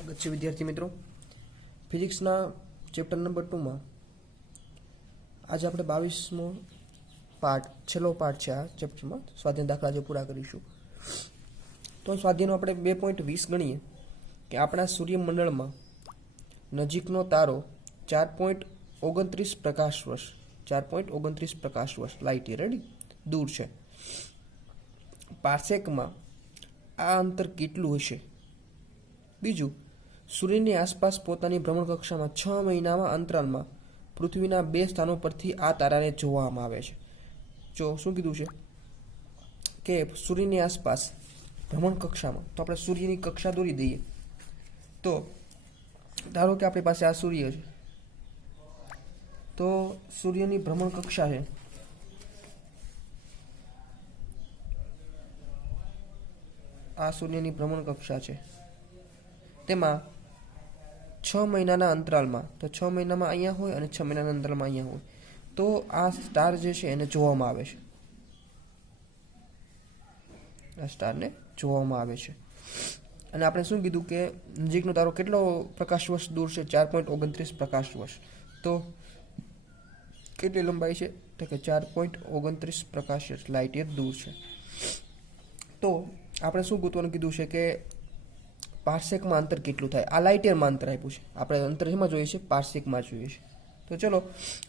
સ્વાગત છે વિદ્યાર્થી મિત્રો. ફિઝિક્સના ચેપ્ટર નંબર 2માં આજે આપણે 22મો પાર્ટ, છેલ્લો પાર્ટ છે આ ચેપ્ટરમાં, સ્વાધ્યાય દાખલા જે પૂરા કરીશું. તો સ્વાધ્યાયનો આપણે 2.20 ગણીએ કે આપણા સૂર્યમંડળમાં નજીકનો તારો 4.29 પ્રકાશ વર્ષ 4.29 પ્રકાશ વર્ષ લાઇટ યર રેડી દૂર છે. પાર્સેકમાં આ અંતર કેટલું હશે? બીજું, સૂર્યની આસપાસ પોતાની ભ્રમણકક્ષામાં 6 મહિનામાં અંતરાલમાં પૃથ્વીના 2 સ્થાનો પરથી આ તારાને જોવામાં આવે છે. જો શું કીધું છે કે સૂર્યની આસપાસ ભ્રમણકક્ષામાં, તો આપણે સૂર્યની કક્ષા દોરી દઈએ. તો ધારો કે આપણી પાસે આ સૂર્ય છે, તો સૂર્યની ભ્રમણકક્ષા છે આ સૂર્યની ભ્રમણકક્ષા છે, તેમાં 6 મહિનાના અંતરાલમાં, તો 6 મહિનામાં અહીંયા હોય અને 6 મહિનાના અંતરાલમાં અહીંયા હોય, તો આ સ્ટાર જે છે એને જોવામાં આવે છે. આ સ્ટારને જોવામાં આવે છે. અને આપણે શું કીધું કે નજીકનો તારો કેટલો પ્રકાશ વર્ષ દૂર છે? 4.29 પ્રકાશ વર્ષ. તો કેટલી લંબાઈ છે? તો કે 4.29 પ્રકાશ વર્ષ લાઇટ યર દૂર છે. તો આપણે શું ગોતવાનું કીધું છે કે પાર્સેકમાં અંતર કેટલું થાય? આ લાઇટ યરમાં અંતર આપ્યું છે, આપણે અંતર શેમાં જોઈએ છે? પાર્સેકમાં જોઈએ છે. તો ચલો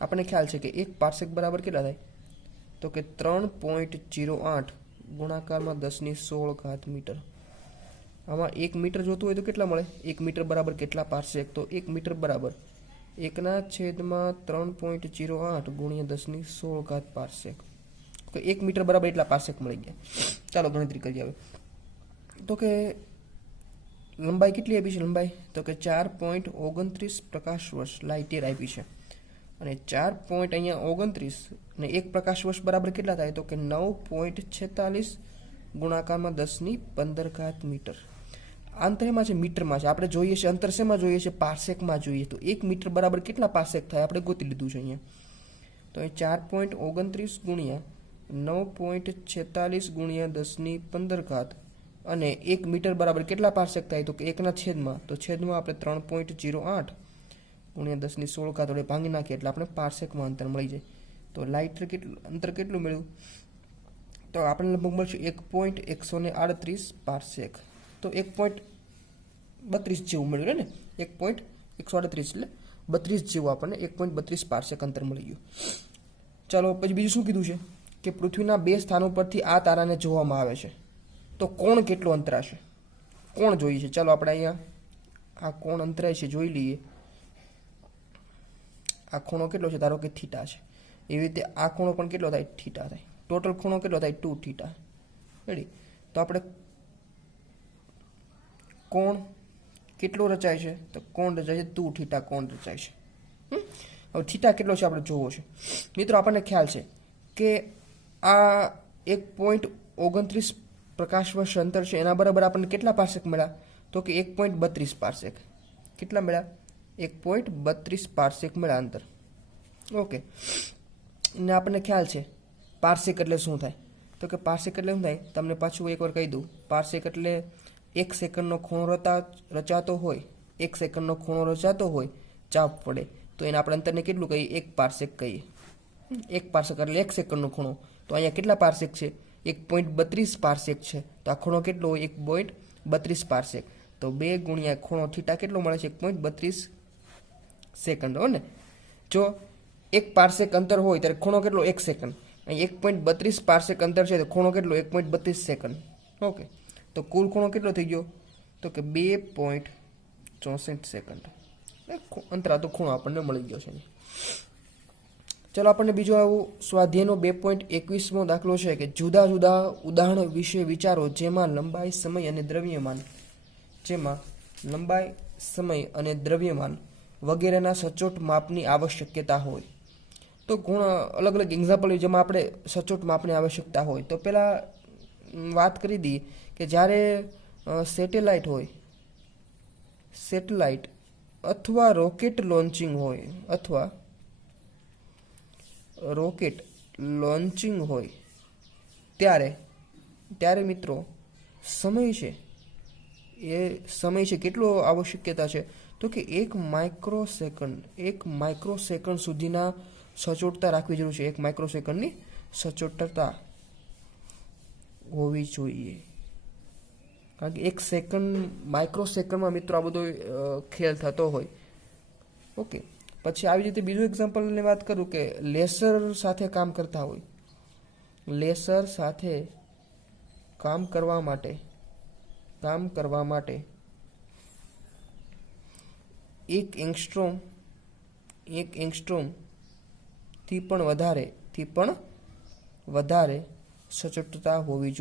આપણને ખ્યાલ છે કે 1 પાર્સેક બરાબર કેટલા થાય? તો કે 3.08 ગુણાકારમાં 10⁻16 મીટર. આમાં 1 મીટર જોતું હોય તો કેટલા મળે? 1 મીટર બરાબર કેટલા પાર્સેક? તો 1 મીટર બરાબર 1/3.08 ગુણ્યા 10⁻16 પાર્સેક. તો 1 મીટર બરાબર એટલા પાર્સેક મળી ગયા. ચાલો ગણતરી કરીએ હવે. તો કે લંબાઈ કેટલી આપી છે? લંબાઈ તો કે 4.29 પ્રકાશ વર્ષ લાઇટ યર આપી છે. અને 4.29 અને 1 પ્રકાશ વર્ષ બરાબર કેટલા થાય? તો કે 9.46 ગુણાકારમાં 10⁻15 મીટર. અંતર એમાં છે મીટરમાં છે, આપણે જોઈએ છે અંતર શેમાં જોઈએ છે? પાર્સેકમાં જોઈએ. તો 1 મીટર બરાબર કેટલા પાર્સેક થાય? આપણે ગોતી લીધું છે અહીંયા. તો એ 4.29 ગુણ્યા 9.46 ગુણ્યા 10⁻15 અને 1 મીટર બરાબર કેટલા પાર્સેક થાય? તો કે 1ના છેદમાં, તો છેદમાં આપણે 3.08 ગુણ્યા 10⁻16 વડે ભાંગી નાખીએ એટલે આપણે પાર્સેકમાં અંતર મળી જાય. તો લાઇટ અંતર કેટલું મળ્યું? તો આપણે લગભગ મળશે 1.138 પાર્સેક. તો 1.32 જેવું મળ્યું ને, 1.138 એટલે 32 જેવું આપણને 1.32 પાર્સેક અંતર મળી ગયું. ચાલો પછી બીજું શું કીધું છે કે પૃથ્વીના 2 સ્થાનો પરથી આ તારાને જોવામાં આવે છે. તો કોણ કેટલું અંતરાશે? કોણ જોઈએ છે? ચાલો આપણે અહીંયા આ કોણ અંતરાય છે જોઈ લઈએ. આ ખૂણો કેટલો છે? ધારો કે થીટા છે. એવી રીતે આ ખૂણો પણ કેટલો થાય? થીટા થાય. ટોટલ ખૂણો કેટલો થાય? 2 થીટા. રેડી? તો આપણે કોણ કેટલો રચાય છે? તો કોણ રચાય છે 2 થીટા કોણ રચાય છે. હવે થીટા કેટલો છે આપણે જોવો છે. મિત્રો આપણને ખ્યાલ છે કે આ 1.29 પ્રકાશ વર્ષ અંતર છે, એના બરાબર આપણને કેટલા પાર્સેક મળ્યા? તો કે 1.32 પાર્સેક. કેટલા મળ્યા? 1.32 પાર્સેક મળ્યા અંતર. ઓકે. ને આપણને ખ્યાલ છે પાર્સેક એટલે શું થાય? તો કે પાર્સેક એટલે શું થાય? તમને પાછું એકવાર કહી દઉં. પાર્સેક એટલે 1 સેકન્ડનો ખૂણો રચાતો હોય, 1 સેકન્ડનો ખૂણો રચાતો હોય ચાપ વડે, તો એને આપણે અંતરને કેટલું કહીએ? 1 પાર્સેક કહીએ. 1 પાર્સેક એટલે 1 સેકન્ડનો ખૂણો. તો અહીંયા કેટલા પાર્સેક છે? 1.32 પાર્સેક છે. તો આ ખૂણો કેટલો હોય? 1.32 પાર્સેક. તો 2 ગુણ્યા ખૂણો થીટા કેટલો મળે છે? 1.32 સેકન્ડ હો ને. જો 1 પાર્સેક અંતર હોય ત્યારે ખૂણો કેટલો? 1 સેકન્ડ. અહીં 1.32 પાર્સેક અંતર છે તો ખૂણો કેટલો? 1.32 સેકન્ડ. ઓકે. તો કુલ ખૂણો કેટલો થઈ ગયો? તો કે 2.64 સેકન્ડ. અંતરા તો ખૂણો આપણને મળી ગયો છે. ચલો આપણને બીજો આવું સ્વાધ્યાયનો 2.21મો દાખલો છે કે જુદા જુદા ઉદાહરણ વિશે વિચારો જેમાં લંબાઈ, સમય અને દ્રવ્યમાન વગેરેના સચોટ માપની આવશ્યકતા હોય. તો ગુણ અલગ અલગ એક્ઝામ્પલ જેમાં આપણે સચોટ માપની આવશ્યકતા હોય. તો પહેલાં વાત કરી દઈએ કે જ્યારે સેટેલાઇટ અથવા રોકેટ લોન્ચિંગ હોય ત્યારે મિત્રો સમય છે એ સમય છે કેટલો આવશ્યકતા છે તો કે 1 માઇક્રોસેકન્ડ સુધીના સચોટતા રાખવી જરૂર છે. 1 માઇક્રોસેકન્ડની સચોટતા હોવી જોઈએ. કારણ કે 1 સેકન્ડ માઇક્રોસેકન્ડમાં મિત્રો આ બધો ખેલ થતો હોય. ઓકે, પછી આવી રીતે બીજું એક્ઝામ્પલની વાત કરું કે લેસર સાથે કામ કરતા હોય. લેસર સાથે કામ કરવા માટે 1 એંગસ્ટ્રોમ થી પણ વધારે સચોટતા હોવી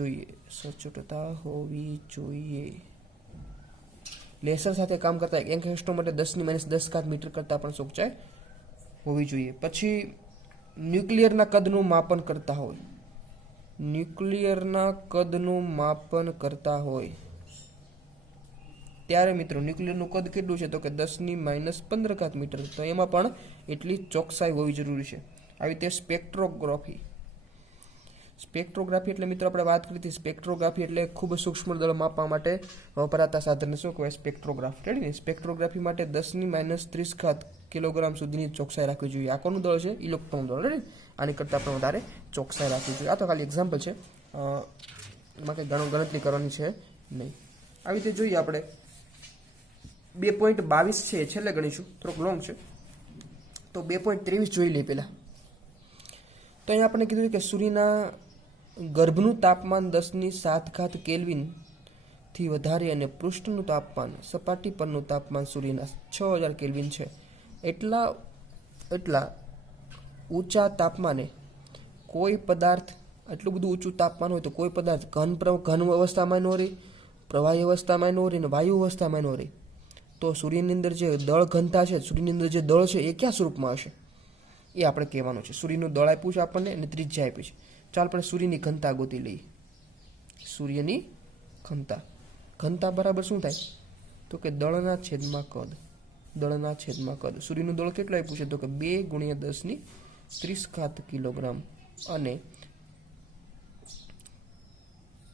જોઈએ. લેસર સાથે કામ કરતા 1 એંગસ્ટ્રોમ માટે 10⁻10 મીટર કરતાં પણ ચોકસાઈ હોવી જોઈએ. પછી ન્યુક્લિયરના કદનું માપન કરતા હોય ત્યારે મિત્રો ન્યુક્લિયરનું કદ કેટલું છે તો કે 10⁻15 મીટર. તો એમાં પણ એટલી ચોકસાઈ હોવી જરૂરી છે. આવી રીતે સ્પેક્ટ્રોગ્રાફી એટલે મિત્રો આપણે વાત કરી હતી. સ્પેક્ટ્રોગ્રાફી એટલે ખૂબ સૂક્ષ્મ દળ માપવા માટે વપરાતા સાધનને શું કહેવાય? સ્પેક્ટ્રોગ્રાફ. રેડી ને? સ્પેક્ટ્રોગ્રાફી માટે 10⁻30 કિલોગ્રામ સુધીની ચોકસાઈ રાખવી જોઈએ. આ કોનું દળ છે? ઇલેક્ટ્રોન દળ. રેડી? આની કરતાં પણ વધારે ચોકસાઈ રાખવી જોઈએ. આ તો ખાલી એક્ઝામ્પલ છે, એમાં કંઈ ગણતરી કરવાની છે નહીં. આવી રીતે જોઈએ આપણે 2.22 છે, છેલ્લે ગણીશું, થોડોક લોંગ છે. તો 2.23 જોઈ લઈએ પહેલાં. તો અહીંયા આપણે કીધું કે સૂર્યના ગર્ભનું તાપમાન 10⁷ કેલ્વિનથી વધારે અને પૃષ્ઠનું તાપમાન, સપાટી પરનું તાપમાન સૂર્યના 6000 કેલ્વિન છે. એટલા ઊંચા તાપમાને કોઈ પદાર્થ, એટલું બધું ઊંચું તાપમાન હોય તો કોઈ પદાર્થ ઘન અવસ્થામાં ન રહે, પ્રવાહી અવસ્થામાં ન રહે અને વાયુ અવસ્થામાં ન રહે. તો સૂર્યની અંદર જે દળ ઘનતા છે, સૂર્યની અંદર જે દળ છે એ કયા સ્વરૂપમાં હશે એ આપણે કહેવાનું છે. સૂર્યનું દળ આપ્યું છે આપણને અને ત્રિજ્યા આપી છે. ચાલ આપણે સૂર્યની ઘનતા ગોતી લઈએ. સૂર્યની ઘનતા બરાબર શું થાય તો કે દળના છેદમાં કદ. સૂર્યનું દળ કેટલું આપ્યું છે તો કે 2×10⁻30 કિલોગ્રામ.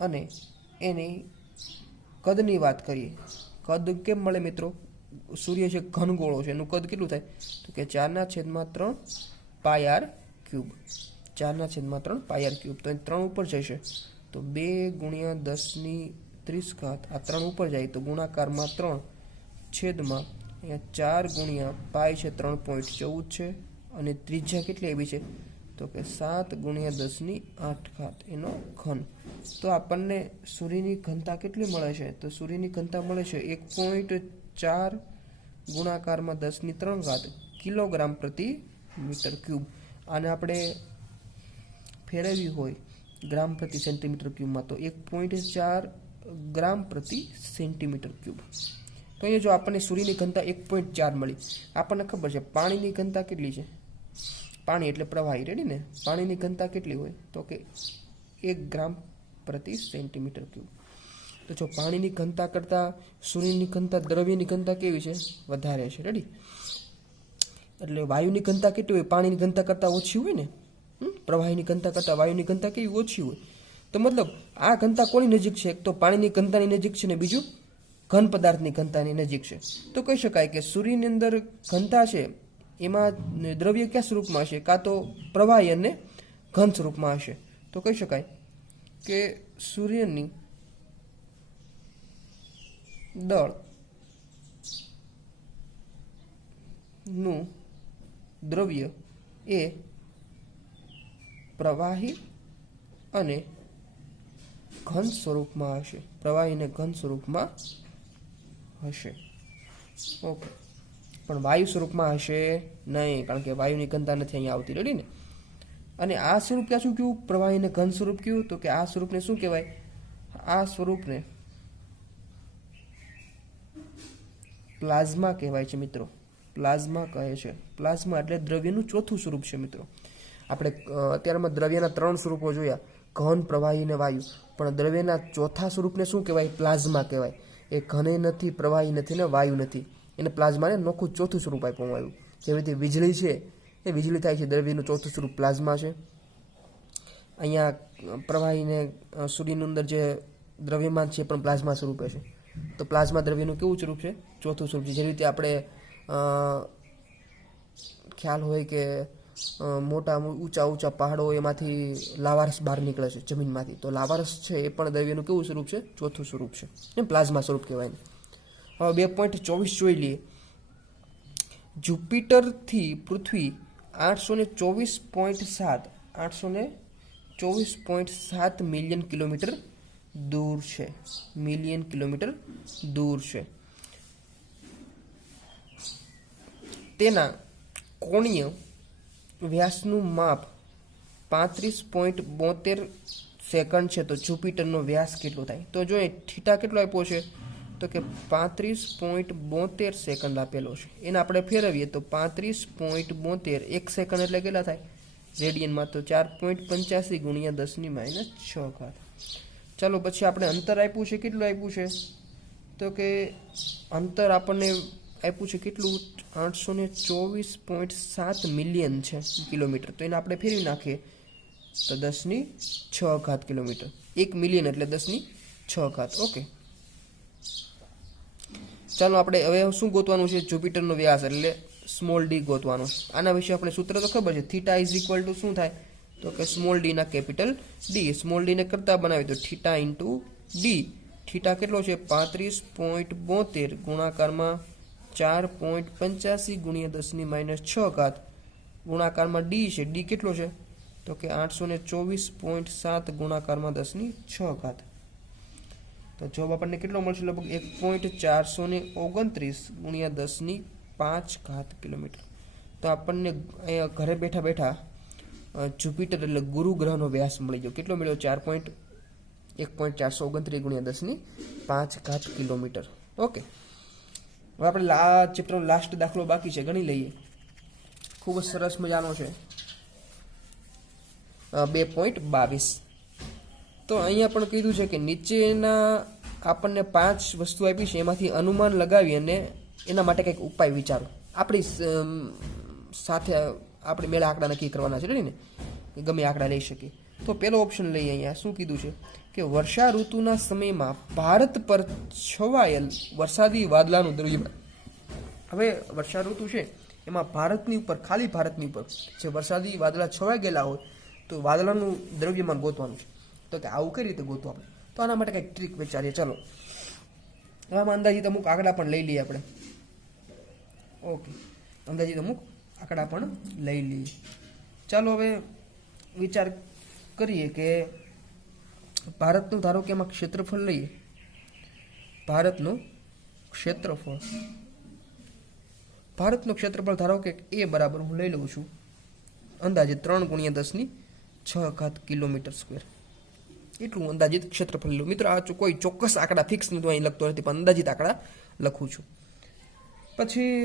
અને એની કદની વાત કરીએ. કદ કેમ મળે મિત્રો? સૂર્ય છે ઘનગોળો છે, એનું કદ કેટલું થાય તો કે 4/3 πr ક્યુબ. 4/3 πr cube. તો 3 ઉપર જશે તો 2×10⁻30. આ 3 ઉપર જાય તો ગુણાકારમાં 3 છેદમાં અહીંયા 4 × π છે 3.14 છે અને ત્રિજ્યા કેટલી આવી છે તો કે 7×10⁸ એનો ઘન. તો આપણને સૂર્યની ઘનતા કેટલી મળે છે તો સૂર્યની ઘનતા મળે છે 1.4 ગુણાકારમાં 10⁻³ કિલોગ્રામ પ્રતિ મીટર ક્યુબ. આને આપણે ફેરવ્યું હોય ગ્રામ પ્રતિ સેન્ટીમીટર ક્યુબમાં તો 1.4 ગ્રામ પ્રતિ સેન્ટીમીટર ક્યુબ. તો અહીંયા જો આપણને સૂર્યની ઘનતા 1.4 મળી. આપણને ખબર છે પાણીની ઘનતા કેટલી છે? પાણી એટલે પ્રવાહી. રેડી ને? પાણીની ઘનતા કેટલી હોય તો કે 1 ગ્રામ પ્રતિ સેન્ટીમીટર ક્યુબ. તો જો પાણીની ઘનતા કરતાં સૂર્યની ઘનતા, દ્રવ્યની ઘનતા કેવી છે? વધારે છે. રેડી? એટલે વાયુની ઘનતા કેટલી હોય? પાણીની ઘનતા કરતાં ઓછી હોય ને. પ્રવાહીની ઘનતા કરતાં વાયુની ઘનતા કેવી? ઓછી હોય. તો મતલબ આ ઘનતા કોની નજીક છે? એક તો પાણીની ઘનતાની નજીક છે ને બીજું ઘન પદાર્થની ઘનતાની નજીક છે. તો કહી શકાય કે સૂર્યની અંદર ઘનતા છે એમાં દ્રવ્ય કયા સ્વરૂપમાં હશે? કાં તો પ્રવાહી અને ઘન સ્વરૂપમાં હશે. તો કહી શકાય કે સૂર્યની દળ નું દ્રવ્ય એ પ્રવાહી અને ઘન સ્વરૂપમાં હશે. ઓકે, પણ વાયુ સ્વરૂપમાં હશે નહીં, કારણ કે વાયુની ઘનતા નથી અહીંયા આવતી. રેડી ને? અને આ સ્વરૂપ ક્યાં શું કયું? પ્રવાહી અને ઘન સ્વરૂપ કયું? તો કે આ સ્વરૂપને શું કહેવાય? આ સ્વરૂપને પ્લાઝ્મા કહેવાય છે મિત્રો. પ્લાઝ્મા કહે છે. પ્લાઝ્મા એટલે દ્રવ્યનું ચોથું સ્વરૂપ છે મિત્રો. આપણે અત્યારમાં દ્રવ્યના 3 સ્વરૂપો જોયા, ઘન, પ્રવાહી અને વાયુ. પણ દ્રવ્યના ચોથા સ્વરૂપને શું કહેવાય? પ્લાઝ્મા કહેવાય. એ ઘને નથી, પ્રવાહી નથી ને વાયુ નથી. એને પ્લાઝમાને નોખું ચોથું સ્વરૂપ આપવામાં આવ્યું. જેવી રીતે વીજળી છે એ વીજળી થાય છે, દ્રવ્યનું ચોથું સ્વરૂપ પ્લાઝમા છે. અહીંયા પ્રવાહીને સૂર્યની અંદર જે દ્રવ્યમાન છે એ પણ પ્લાઝમા સ્વરૂપે છે. તો પ્લાઝમા દ્રવ્યનું કેવું સ્વરૂપ છે? ચોથું સ્વરૂપ છે. જે રીતે આપણે ખ્યાલ હોય કે મોટા ઊંચા પહાડો એમાંથી લાવારસ બહાર નીકળે છે જમીનમાંથી, તો લાવારસ છે એ પણ દ્રવ્યનું કેવું સ્વરૂપ છે? ચોથું સ્વરૂપ છે, એમ પ્લાઝમા સ્વરૂપ કહેવાય ને. હવે 2.24 જોઈ લઈએ. જુપિટરથી પૃથ્વી 824.7 મિલિયન કિલોમીટર દૂર છે. મિલિયન કિલોમીટર દૂર છે. તેના કોણીય વ્યાસનું માપ 35.72 સેકન્ડ છે. તો જુપિટરનો વ્યાસ કેટલો થાય? તો જો એ થીટા કેટલો આપ્યો છે? તો કે 35.72 સેકન્ડ આપેલો છે. એને આપણે ફેરવીએ તો 35.72 1 સેકન્ડ એટલે કેટલા થાય રેડિયનમાં? તો 4.85 ગુણ્યા 10⁻6. ચાલો પછી આપણે અંતર આપ્યું છે, કેટલું આપ્યું છે? તો કે અંતર આપણને આપ્યું છે કેટલું? 824.7 મિલિયન છે કિલોમીટર. તો એને આપણે ફેરવી નાખીએ તો 10⁶ કિલોમીટર. 1 મિલિયન એટલે 10⁶. ઓકે, ચાલો આપણે હવે શું ગોતવાનું છે? જુપિટરનો વ્યાસ એટલે સ્મોલ ડી ગોતવાનો. આના વિશે આપણે સૂત્ર તો ખબર છે. થીટા ઇઝ ઇક્વલ ટુ શું થાય? તો કે સ્મોલ ડી ના કેપિટલ ડી. સ્મોલ ડી ને કરતા બનાવીએ તો થીટા ઇન્ટુ ડી. થીટા કેટલો છે? 35.72 ગુણાકારમાં 4.85 ગુણ્યા 10⁻6 ગુણાકારમાં ડી છે. ડી કેટલો છે? તો કે 824.7 ગુણાકારમાં 10⁶. તો જવાબ આપણને કેટલો મળશે? લગભગ 1.429 ગુણ્યા 10⁵ કિલોમીટર. તો આપણને અહીંયા ઘરે બેઠા બેઠા જુપિટર એટલે ગુરુ ગ્રહનો વ્યાસ મળી ગયો. કેટલો મળ્યો? 1.429 ગુણ્યા 10⁵ કિલોમીટર. ઓકે, હવે આપણે આ ચેપ્ટરનો લાસ્ટ દાખલો બાકી છે, ગણી લઈએ. ખૂબ જ સરસ મજાનો છે. 2.22. તો અહીંયા પણ કીધું છે કે નીચેના આપણને 5 વસ્તુ આપી છે, એમાંથી અનુમાન લગાવી અને એના માટે કંઈક ઉપાય વિચારો. આપણી સાથે આપણે મેળા આંકડા નક્કી કરવાના છે ને, ગમે આંકડા લઈ શકીએ. તો પહેલો ઓપ્શન લઈએ. અહીંયા શું કીધું છે કે વર્ષા ઋતુના સમયમાં ભારત પર છવાયેલ વરસાદી વાદળાનું દ્રવ્યમાન. હવે વર્ષા ઋતુ છે એમાં ભારતની ઉપર, ખાલી ભારતની ઉપર જે વરસાદી વાદળા છવાઈ ગયેલા હોય તો વાદળાનું દ્રવ્યમાન ગોતવાનું છે. તો કે આવું કઈ રીતે ગોતવું આપણે? તો આના માટે કંઈક ટ્રીક વિચારીએ. ચાલો, આમાં અંદાજિત અમુક આંકડા પણ લઈ લઈએ આપણે. ઓકે, અંદાજિત અમુક આંકડા પણ લઈ લઈએ. ચાલો હવે વિચાર કરીએ કે ભારતનું ધારો કે એમાં ક્ષેત્રફળ લઈએ. ભારતનું ક્ષેત્રફળ ધારો કે એ બરાબર હું લઈ લઉં છું અંદાજે 3 ગુણ્યા 10⁶ કિલોમીટર સ્ક્વેર. એટલું અંદાજિત ક્ષેત્રફળ લઉં. મિત્રો આ કોઈ ચોક્કસ આંકડા ફિક્સ નહીં તો અહીં લખતો નથી, પણ અંદાજિત આંકડા લખું છું. પછી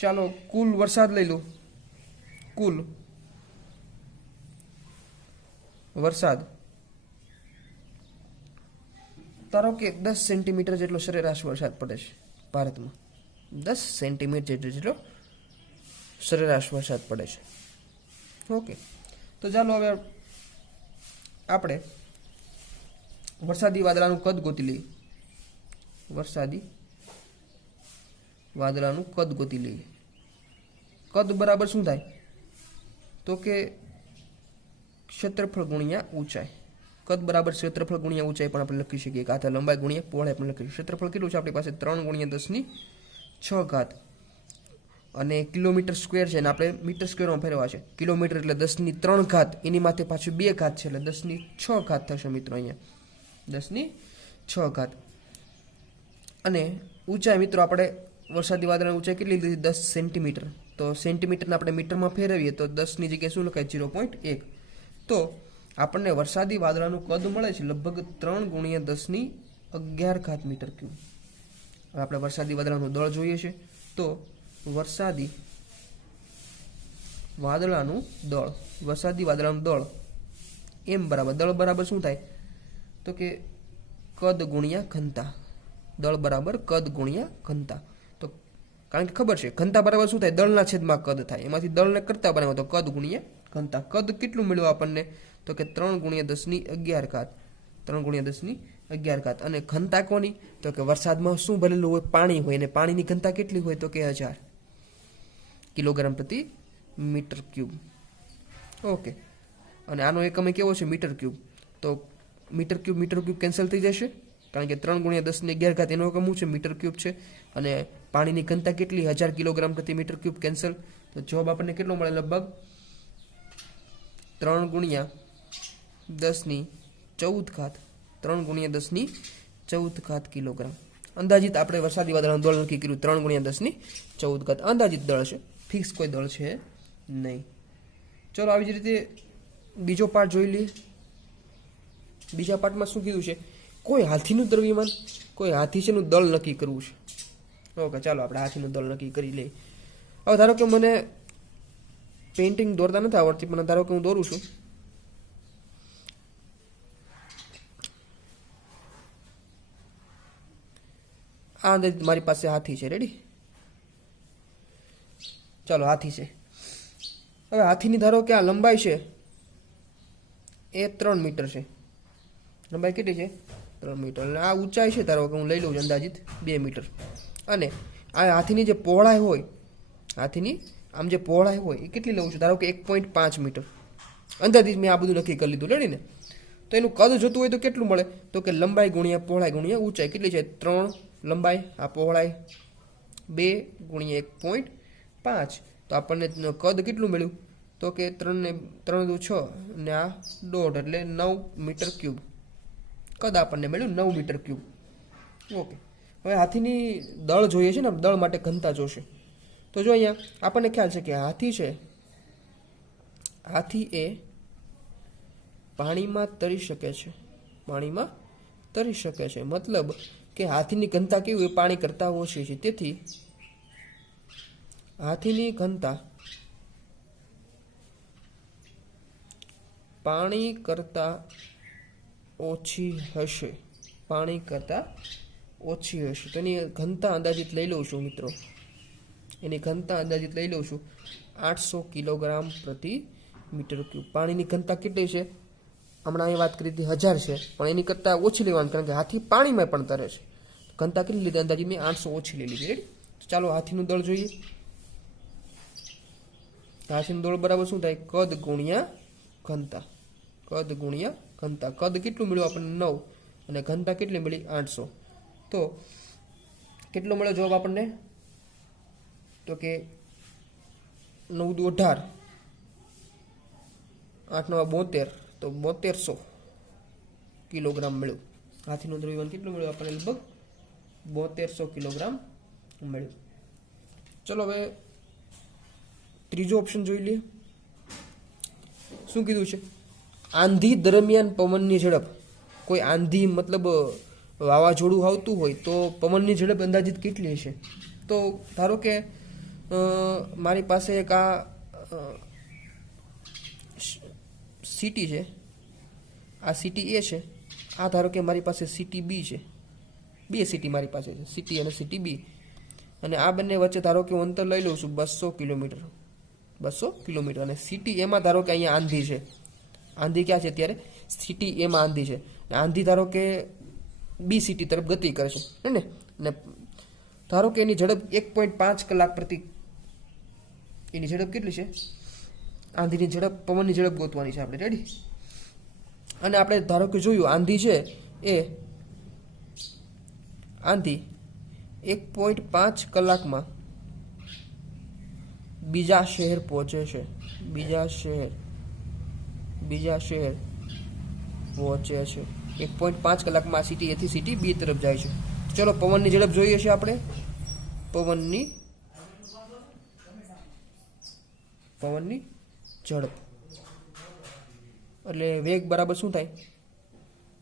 ચાલો કુલ વરસાદ લઈ લો. કુલ વરસાદ ધારો કે 10 સેન્ટીમીટર જેટલો સરેરાશ વરસાદ પડે છે ભારતમાં. 10 સેન્ટીમીટર જેટલો સરેરાશ વરસાદ પડે છે. ઓકે, તો ચાલો હવે આપણે વરસાદી વાદળાનું કદ ગોતી લઈએ. વરસાદી વાદળાનું કદ ગોતી લઈએ. કદ બરાબર શું થાય? તો કે ક્ષેત્રફળ ગુણ્યા ઊંચાઈ. કદ બરાબર ક્ષેત્રફળ ગુણ્યા ઊંચાઈ પણ આપણે લખી શકીએ. કાંઠા લંબાઈ ગુણ્યા પહોળાઈ પણ લખી શકીએ. ક્ષેત્રફળ કેટલું છે આપણી પાસે? 3 ગુણ્યા 10⁶. અને કિલોમીટર સ્ક્વેર છે ને આપણે મીટર સ્ક્વેરમાં ફેરવા છે. કિલોમીટર એટલે 10⁵, એની માથે પાછું 2 ઘાત છે એટલે 10⁶ થશે મિત્રો. અહીંયા 10⁶. અને ઊંચાઈ મિત્રો આપણે વરસાદી વાદળની ઊંચાઈ કેટલી લીધી? 10 સેન્ટીમીટર. તો સેન્ટીમીટરને આપણે મીટરમાં ફેરવીએ તો 10 ની જગ્યાએ શું લખાય? 0.1. તો આપણને વરસાદી વાદળાનું કદ મળે છે લગભગ 3 ગુણ્યા 10⁻11 મીટર ક્યુબ. હવે આપણે વરસાદી વાદળાનું દળ જોઈએ છે. તો વરસાદી વાદળાનું દળ એમ બરાબર, દળ બરાબર શું થાય? તો કે કદ ગુણ્યા ઘનતા. દળ બરાબર કદ ગુણ્યા ઘનતા. તો કારણ કે ખબર છે ઘનતા બરાબર શું થાય? દળના છેદમાં કદ થાય. એમાંથી દળને કરતા બનાવો તો કદ ગુણ્યા ઘનતા. કદ કેટલું મળ્યું આપણને? તો કે 3 ગુણ્યા 10⁻11 3×10⁻11 અને ઘનતા કોની? તો કે વરસાદમાં શું ભરેલું હોય? પાણી હોય. અને પાણીની ઘનતા કેટલી હોય? તો કે 1000 કિલોગ્રામ પ્રતિ મીટર ક્યુબ. ઓકે. અને આનો એકમ કેવો છે? Metre cube. તો મીટર ક્યુબ કેન્સલ થઈ જશે, કારણ કે 3×10⁻11 એનો એકમ શું છે? મીટર ક્યુબ છે. અને પાણીની ઘનતા કેટલી? 1000 કિલોગ્રામ પ્રતિ મીટર ક્યુબ. કેન્સલ. તો જવાબ આપણને કેટલો મળે? લગભગ 3×10⁻14 3×10⁻14 કિલોગ્રામ. અંદાજિત આપણે વરસાદી વાદળનું દળ નક્કી કર્યું 3×10⁻14. અંદાજિત દળ છે, ફિક્સ કોઈ દળ છે નહીં. ચલો આવી જ રીતે બીજો પાર્ટ જોઈ લઈએ. બીજા પાર્ટમાં શું કીધું છે? કોઈ હાથીનું દ્રવ્યમાન, કોઈ હાથી છે નું દળ નક્કી કરવું છે. ઓકે, ચાલો આપણે હાથીનું દળ નક્કી કરી લઈએ. હવે ધારો કે મને પેઇન્ટિંગ દોરતા નથી આવડતી, પણ ધારો કે હું દોરું છું. આ અંદર મારી પાસે હાથી છે. રેડી? ચાલો, હાથી છે. હવે હાથીની ધારો કે આ લંબાઈ છે એ 3 મીટર છે. લંબાઈ કેટલી છે? 3 મીટર. અને આ ઊંચાઈ છે ધારો કે હું લઈ લઉં છું અંદાજિત 2 મીટર. અને આ હાથીની જે પહોળાઈ હોય, હાથીની આમ જે પહોળાઈ હોય એ કેટલી લઉં છું? ધારો કે 1.5 મીટર. અંદાજિત મેં આ બધું નક્કી કરી લીધું. રેડી ને? તો એનું કદ જોતું હોય તો કેટલું મળે? તો કે લંબાઈ ગુણ્યા પહોળાઈ ગુણ્યા ઊંચાઈ. કેટલી છે? 3 લંબાઈ, આ પહોળાઈ 2 ગુણ્યા 1.5. તો આપણને કદ કેટલું મળ્યું? તો કે 3 ને 3 6 અને આ 1.5 એટલે 9 મીટર ક્યુબ. કદ આપણને મળ્યું 9 મીટર ક્યુબ. ઓકે. હવે હાથીની દળ જોઈએ છે ને, દળ માટે ઘનતા જોશે. તો જો અહીંયા આપણને ખ્યાલ છે કે હાથી છે, હાથી એ પાણીમાં તરી શકે છે. પાણીમાં તરી શકે છે મતલબ કે હાથીની ઘનતા કેવી હોય? પાણી કરતાં ઓછી છે. તેથી હાથીની ઘનતા પાણી કરતાં ઓછી હશે. પાણી કરતાં ઓછી હશે. તો એની ઘનતા અંદાજિત લઈ લઉં છું મિત્રો. એની ઘનતા અંદાજિત લઈ લઉં છું 800 કિલોગ્રામ પ્રતિ મીટર ક્યુબ. પાણીની ઘનતા કેટલી છે? હમણાં અહીં વાત કરી હતી 1000 છે, પણ એની કરતાં ઓછી લેવાની, કારણ કે હાથી પાણીમાં પણ તરે છે. ઘનતા કેટલી લીધી? અંદાજિત મેં 800 ઓછી લઈ લીધી. રેડી? ચાલો હાથીનું દળ જોઈએ. હાથીનું દળ બરાબર શું થાય? કદ ગુણ્યા ઘનતા. કદ ગુણ્યા ઘનતા. કદ કેટલું મળ્યું આપણને? 9. અને ઘનતા કેટલી મળી? 800. તો કેટલો મળ્યો જવાબ આપણને? તો કે 9 દુ 18, 8 9 72, તો 7200 કિલોગ્રામ મળ્યું. હાથીનું દ્રવ્યમાન કેટલું મળ્યું આપણને? લગભગ 7200 કિલોગ્રામ મળ્યું. ચલો હવે ત્રીજો ઓપ્શન જોઈ લઈએ. શું કીધું છે? આંધી દરમિયાન પવનની ઝડપ. કોઈ આંધી મતલબ વાવાઝોડું આવતું હોય તો પવનની ઝડપ અંદાજિત કેટલી હશે? તો ધારો કે મારી પાસે એક આ સિટી છે, આ સિટી એ છે. આ ધારો કે મારી પાસે સિટી બી છે. બે સિટી મારી પાસે છે, સિટી અને સિટી બી. અને આ બંને વચ્ચે ધારો કે હું અંતર લઈ લઉં છું 200 કિલોમીટર. 200 કિલોમીટર. અને સિટી એમાં ધારો કે અહીંયા આંધી છે. આંધી ક્યાં છે અત્યારે? સિટી એમાં આંધી છે. આંધી ધારો કે બી સિટી તરફ ગતિ કરે છે ને. અને ધારો કે એની ઝડપ 1.5 કલાક પ્રતિ. એની ઝડપ કેટલી છે? આંધીની ઝડપ, પવનની ઝડપ ગોતવાની છે આપણે. રેડી? અને આપણે ધારો કે જોયું આંધી છે એ આંધી 1.5 કલાકમાં બીજા શહેર પહોંચે છે. બીજા શહેર પહોંચે છે 1.5 કલાકમાં. આ સિટી એથી સિટી બી તરફ જાય છે. ચલો પવનની ઝડપ જોઈએ છે આપણે. પવનની ઝડપ એટલે વેગ બરાબર શું થાય?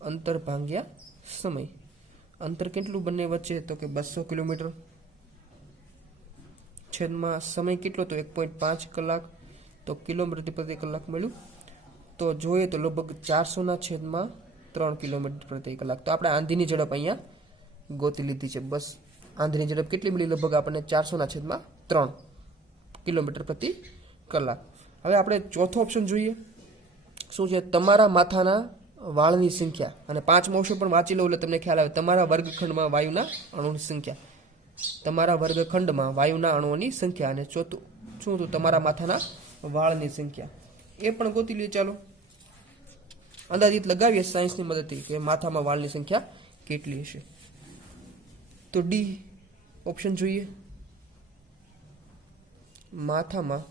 અંતર ભાગ્યા સમય. અંતર કેટલું બંને વચ્ચે? તો કે 200 કિલોમીટર. છેદમાં સમય કેટલો? તો 1.5 કલાક. તો કિલોમીટર પ્રતિ કલાક મળ્યું. તો જોઈએ તો લગભગ 400/3 કિલોમીટર પ્રતિ કલાક. તો આપણે આંધીની ઝડપ અહીંયા ગોતી લીધી છે. બસ આંધીની ઝડપ કેટલી મળી? લગભગ આપણને 400/3 કિલોમીટર પ્રતિ કલાક. હવે આપણે ચોથો ઓપ્શન જોઈએ. શું છે? તમારા માથાના વાળની સંખ્યા, અને 5મો ઓપ્શન પણ વાંચી લો એટલે તમને ખ્યાલ આવે. તમારા વર્ગખંડમાં વાયુના અણુઓની સંખ્યા, તમારા વર્ગખંડમાં વાયુના અણુઓની સંખ્યા. અને ચોથું શું હતું? તમારા માથાના વાળની સંખ્યા. એ પણ ગોતી લઈએ. ચાલો અંદાજિત લગાવીએ સાયન્સની મદદથી કે માથામાં વાળની સંખ્યા કેટલી હશે. તો ડી ઓપ્શન જોઈએ. માથામાં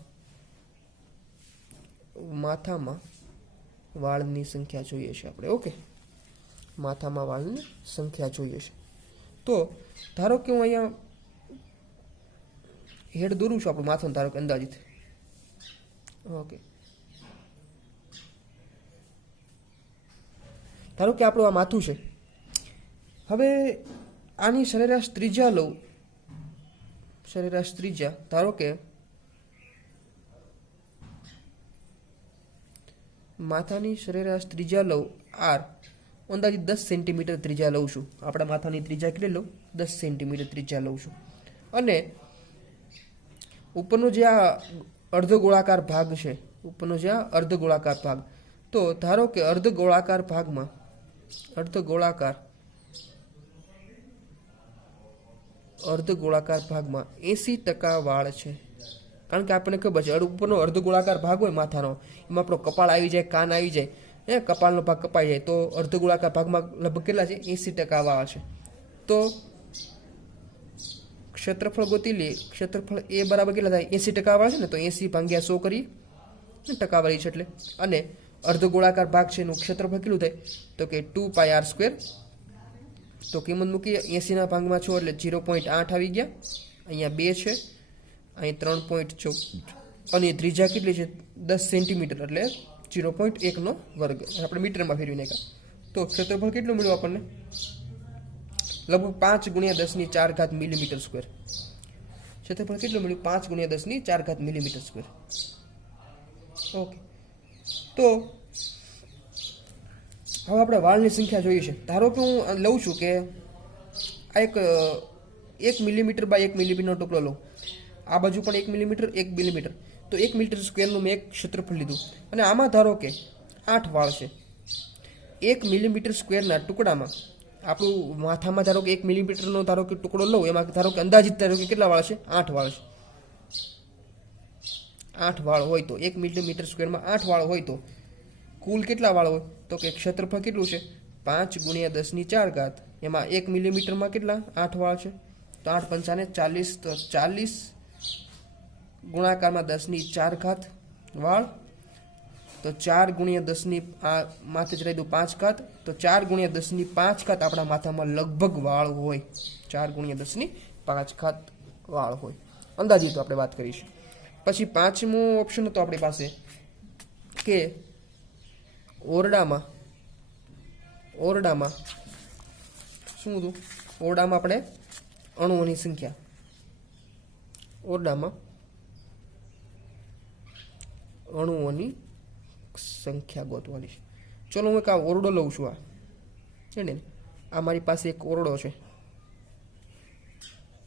વાળની સંખ્યા જોઈએ છે આપણે. ઓકે, માથામાં વાળની સંખ્યા જોઈએ છે. તો ધારો કે હું અહીંયા હેડ દોરું છું આપણું માથું, ધારો કે અંદાજિત. ઓકે, ધારો કે આપણું આ માથું છે. હવે આની સરેરાશ ત્રિજ્યા લઉં. સરેરાશ ત્રિજ્યા ધારો કે માથાની સરેરાશ ત્રિજ્યા લઉં આર, અંદાજિત 10 સેન્ટીમીટર ત્રિજ્યા લઉં છું. આપણા માથાની ત્રિજ્યા કેટલી લઉં? 10 સેન્ટીમીટર ત્રિજ્યા લઉં છું. અને ઉપરનો જે આ અર્ધગોળાકાર ભાગ છે, ઉપરનો જે આ અર્ધગોળાકાર ભાગ, તો ધારો કે અર્ધગોળાકાર ભાગમાં 80% વાળ છે. કારણ કે આપણને ખબર છે ઉપરનો અર્ધગોળાકાર ભાગ હોય માથાનો, એમાં આપણો કપાળ આવી જાય, કાન આવી જાય, કપાળનો ભાગ કપાઈ જાય, તો અર્ધગોળાકાર ભાગમાં લગભગ કેટલા છે? 80% વાળ છે. તો ક્ષેત્રફળ ગોતી લઈએ. ક્ષેત્રફળ એ બરાબર કેટલા થાય? 80% વાળ છે ને, તો 80/100 કરીએ, ટકાવારી છે એટલે. અને અર્ધગોળાકાર ભાગ છે એનું ક્ષેત્રફળ કેટલું થાય? તો કે 2πr². તો કિંમત મૂકીએ 80ના ભાગમાં 6 એટલે 0.8 આવી ગયા. અહીંયા 2 છે, અહીં 3.14, અને ત્રિજ્યા કેટલી છે? 10 સેન્ટીમીટર એટલે 0.1નો વર્ગ. આપણે મીટરમાં ફેરવી નાખ્યા. તો ક્ષેત્રફળ કેટલું મળ્યું આપણને? લગભગ 5×10⁴ મિલીમીટર સ્ક્વેર. ક્ષેત્રફળ કેટલું મળ્યું? 5×10⁴ મિલીમીટર સ્ક્વેર. ઓકે, તો હવે આપણે વાળની સંખ્યા જોઈએ છે. ધારો કે હું લઉં છું કે આ 1 મિલીમીટર બાય 1 મિલીમીટરનો ટુકડો લઉં. આ બાજુ પણ 1 મિલીમીટર 1 મિલીમીટર, તો 1 મીટર સ્ક્વેરનું મેં એક ક્ષેત્રફળ લીધું. અને આમાં ધારો કે 8 વાળ છે. 1 મિલીમીટર સ્ક્વેરના ટુકડામાં આપણું માથામાં ધારો કે 1 મિલીમીટરનો ધારો કે ટુકડો લઉં, એમાં ધારો કે અંદાજિત ધારો કે કેટલા વાળ છે? 8 વાળ છે. 8 વાળ હોય તો 1 મિલીમીટર સ્ક્વેરમાં 8 વાળ હોય તો કુલ કેટલા વાળ હોય? તો કે ક્ષેત્રફળ કેટલું છે? 5×10⁴. એમાં 1 મિલીમીટરમાં કેટલા? 8 વાળ છે. તો 8 × 5 = 40. તો 40 ગુણાકારમાં 10⁴ વાળ. તો 4×10 આ માથે જ રહી દઉં 5 તો 4×10⁵ આપણા માથામાં લગભગ વાળ હોય. 4×10⁵ વાળ હોય, અંદાજિત આપણે વાત કરીશું. પછી 5મો ઓપ્શન હતો આપણી પાસે કે ઓરડામાં શું હતું? ઓરડામાં આપણે અણુઓની સંખ્યા, ઓરડામાં અણુઓની સંખ્યા ગોતવાની છે. ચલો હું એક આ ઓરડો લઉં છું. આ છે ને, આ મારી પાસે એક ઓરડો છે.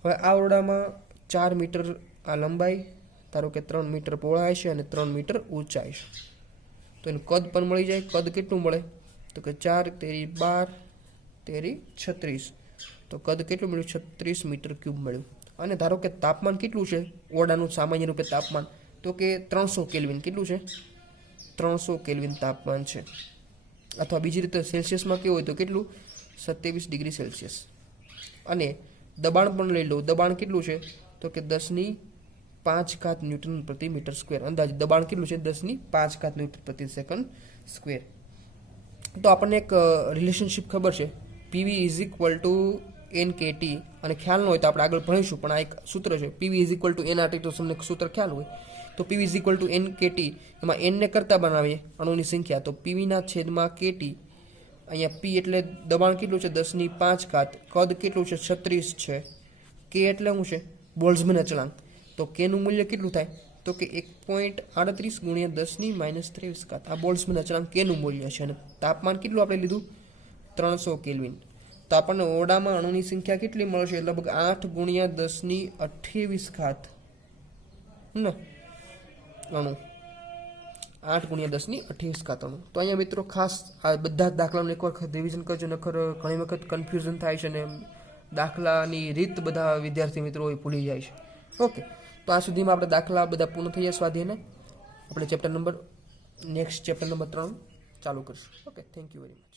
હવે આ ઓરડામાં 4 મીટર આ લંબાઈ, ધારો કે 3 મીટર પહોળાઈ છે અને 3 મીટર ઊંચાઈ છે. તો એનું કદ પણ મળી જાય. કદ કેટલું મળે? તો કે 4 તેરી 12 તેરી 36. તો કદ કેટલું મળ્યું? 36 મીટર ક્યુબ મળ્યું. અને ધારો કે તાપમાન કેટલું છે ઓરડાનું સામાન્ય રૂપે તાપમાન? તો કે 300 કેલ્વિન. કેટલું છે? 300 કેલ્વિન તાપમાન છે. અથવા બીજી રીતે સેલ્સિયસમાં કેવું હોય તો કેટલું? 27 ડિગ્રી સેલ્સિયસ. અને દબાણ પણ લઈ લો. દબાણ કેટલું છે? તો કે 10⁵ ન્યૂટન પ્રતિ મીટર સ્ક્વેર. અંદાજે દબાણ કેટલું છે? 10⁵ ન્યૂટન પ્રતિ સેકન્ડ સ્ક્વેર. તો આપણને એક રિલેશનશિપ ખબર છે, PV = NKT. અને ખ્યાલ ન હોય તો આપણે આગળ ભણીશું, પણ આ એક સૂત્ર છે. PV = nRT. તો તમને સૂત્ર ખ્યાલ હોય તો PV = NKT. એમાં n ને કરતા બનાવીએ અણુની સંખ્યા, તો PV/KT. અહીંયા P એટલે દબાણ કેટલું છે? 10⁵. કદ કેટલું છે? 36 છે. K એટલે શું છે? બોલ્ટ્ઝમેન અચળાંક. તો K નું મૂલ્ય કેટલું થાય? તો કે 1.38 × 10⁻23. આ બોલ્ટ્ઝમેન અચળાંક K નું મૂલ્ય છે. અને તાપમાન કેટલું આપણે લીધું? 300 કેલ્વિન. તો આપણને ઓરડામાં અણુની સંખ્યા કેટલી મળશે? લગભગ 8 × 10⁻28 ને અણુ. 8 × 10 = 28. તો અહીંયા મિત્રો ખાસ આ બધા જ દાખલાનું એક વખત રિવિઝન કરજો, નખર ઘણી વખત કન્ફ્યુઝન થાય છે ને દાખલાની રીત બધા વિદ્યાર્થી મિત્રો ભૂલી જાય છે. ઓકે, તો આ સુધીમાં આપણે દાખલા બધા પૂર્ણ થઈ ગયા સ્વાધ્યાયના. આપણે નેક્સ્ટ ચેપ્ટર નંબર 3 ચાલુ કરીશું. Okay, thank you very much.